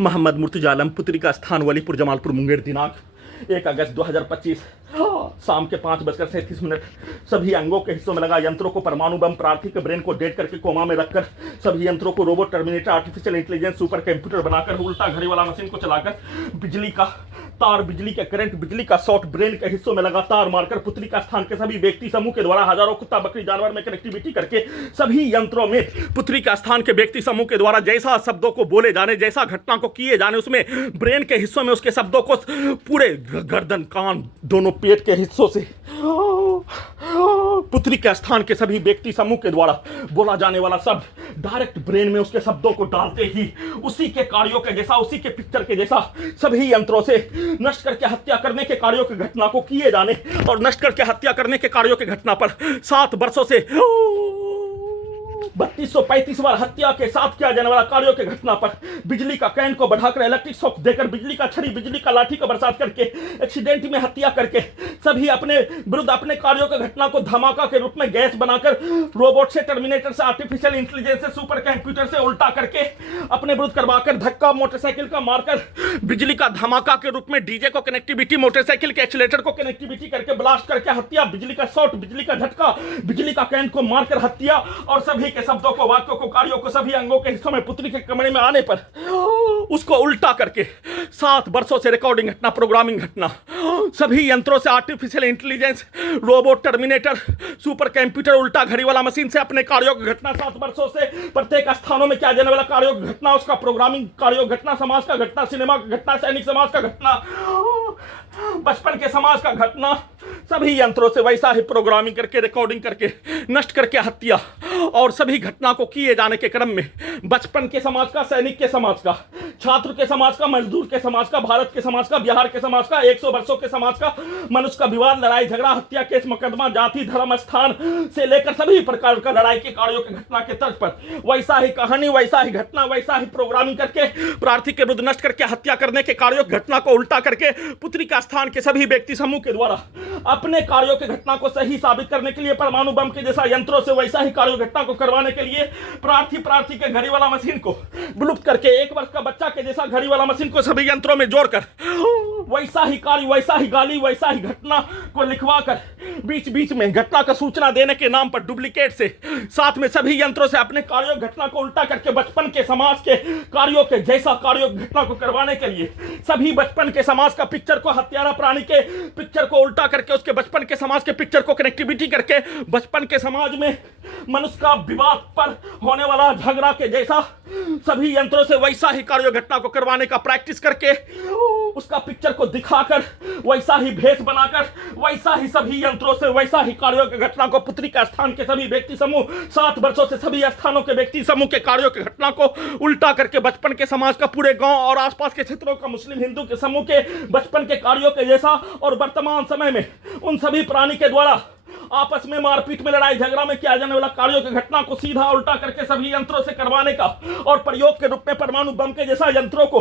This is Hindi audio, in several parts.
मोहम्मद मुर्तजा आलम, पुत्री का स्थान वलीपुर जमालपुर मुंगेर, दिनांक 1 अगस्त 2025 शाम के 5:37 सभी अंगों के हिस्सों में लगा यंत्रों को परमाणु बम, प्रार्थी के ब्रेन को डेड करके कोमा में रखकर सभी यंत्रों को robot, terminator, artificial intelligence, super computer बनाकर उल्टा घड़ी वाला मशीन को चलाकर बिजली का तार, बिजली के करंट, बिजली का शॉर्ट ब्रेन के हिस्सों में लगातार मारकर पुत्री का स्थान के सभी व्यक्ति समूह के द्वारा हजारों कुत्ता बकरी जानवर में कनेक्टिविटी करके सभी यंत्रों में पुत्री का स्थान के व्यक्ति समूह के द्वारा जैसा शब्दों को बोले जाने, जैसा घटना को किए जाने, उसमें ब्रेन के हिस्सों में उसके शब्दों को पूरे गर्दन, कान, दोनों पेट के हिस्सों से पुत्री के स्थान के सभी व्यक्ति समूह के द्वारा बोला जाने वाला शब्द डायरेक्ट ब्रेन में उसके शब्दों को डालते ही उसी के कार्यों के जैसा, उसी के पिक्चर के जैसा सभी यंत्रों से नष्ट करके हत्या करने के कार्यों की घटना को किए जाने और नष्ट करके हत्या करने के कार्यों की घटना पर 7 वर्षों से 3235 बार हत्या के साथ किया जाने वाला कार्यों की घटना पर बिजली का कैन को बढ़ाकर इलेक्ट्रिक शॉक देकर, बिजली का छड़ी, बिजली का लाठी का बरसात करके, एक्सीडेंट में हत्या करके सभी अपने विरुद्ध अपने कार्यों की घटना को धमाका के रूप में गैस बनाकर रोबोट से, टर्मिनेटर से, आर्टिफिशियल इंटेलिजेंस से, सुपर कंप्यूटर से उल्टा करके अपने विरुद्ध करवाकर धक्का मोटरसाइकिल का मारकर बिजली का धमाका के रूप में डीजे को कनेक्टिविटी, मोटरसाइकिल के एक्सीलेटर को कनेक्टिविटी करके ब्लास्ट करके हत्या, बिजली का शॉट, बिजली का झटका, बिजली का कैन को मारकर हत्या और सभी के शब्दों को, वाक्यों को, कार्यों को सभी अंगों के हिस्सों में पुत्री के कमरे में आने पर उसको उल्टा करके 7 वर्षों से रिकॉर्डिंग घटना, प्रोग्रामिंग घटना, सभी यंत्रों से artificial intelligence, robot, terminator, super computer, उल्टा घड़ी वाला मशीन से अपने कार्यों की घटना 7 वर्षों से प्रत्येक स्थानों में किया जाने वाला कार्यों की घटना, उसका प्रोग्रामिंग कार्यों घटना, समाज का घटना, सिनेमा का घटना, सैनिक समाज का घटना, बचपन के समाज का घटना, सभी यंत्रों से वैसा ही प्रोग्रामिंग करके, रिकॉर्डिंग करके, नष्ट करके हत्या और सभी घटना को किए जाने के क्रम में बचपन के समाज का, सैनिक के समाज का, छात्र के समाज का, मजदूर के समाज का, भारत के समाज का, बिहार के समाज का, 100 वर्षों के समाज का, मनुष्य का विवाद, लड़ाई झगड़ा, हत्या केस, मुकदमा, जाति, धर्म, स्थान से लेकर सभी प्रकार का लड़ाई के कार्यों की घटना के तर्ज पर वैसा ही कहानी, वैसा ही घटना, वैसा ही प्रोग्रामिंग करके प्रार्थी के विरुद्ध नष्ट करके हत्या करने के कार्यों की घटना को उल्टा करके पुत्री का स्थान के सभी व्यक्ति समूह के द्वारा अपने कार्यों की घटना को सही साबित करने के लिए परमाणु बम के जैसा यंत्रों से वैसा ही कार्य घटना को करवाने के लिए प्रार्थी के घड़ी वाला मशीन को विलुप्त करके 1 वर्ष का बच्चा के जैसा घड़ी वाला मशीन को सभी यंत्रों में जोड़कर वैसा ही कार्य, वैसा ही गाली, वैसा ही घटना को लिखवा कर बीच बीच में घटना का सूचना देने के नाम पर डुप्लीकेट से साथ में सभी यंत्रों से अपने कार्यों घटना को उल्टा करके बचपन के समाज के कार्यों के जैसा कार्यों घटना को करवाने के लिए सभी बचपन के समाज का पिक्चर को, हत्यारा प्राणी के पिक्चर को उल्टा करके उसके बचपन के समाज के पिक्चर को कनेक्टिविटी करके बचपन के समाज में मनुष्य का विवाद पर होने वाला झगड़ा के जैसा सभी यंत्रों से वैसा ही कार्य घटना को करवाने का प्रैक्टिस करके उसका पिक्चर को दिखाकर वैसा ही भेष बनाकर वैसा ही सभी यंत्रों से वैसा ही कार्यों की घटना को पुत्री का स्थान के सभी व्यक्ति समूह 7 वर्षों से सभी स्थानों के व्यक्ति समूह के कार्यों की घटना को उल्टा करके बचपन के समाज का, पूरे गांव और आसपास के क्षेत्रों का मुस्लिम हिंदू के समूह के बचपन के कार्यों के जैसा और वर्तमान समय में उन सभी प्राणी के द्वारा आपस में मारपीट में, लड़ाई झगड़ा में किया जाने वाला कार्यों की घटना को सीधा उल्टा करके सभी यंत्रों से करवाने का और प्रयोग के रूप में परमाणु बम के जैसा यंत्रों को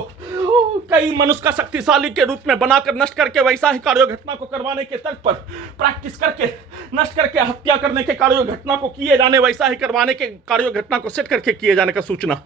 कई मनुष्य का शक्तिशाली के रूप में बनाकर नष्ट करके वैसा ही कार्यों घटना को करवाने के तर्ज पर प्रैक्टिस करके नष्ट करके हत्या करने के कार्यों घटना को किए जाने, वैसा ही करवाने के कार्यों घटना को सेट करके किए जाने का सूचना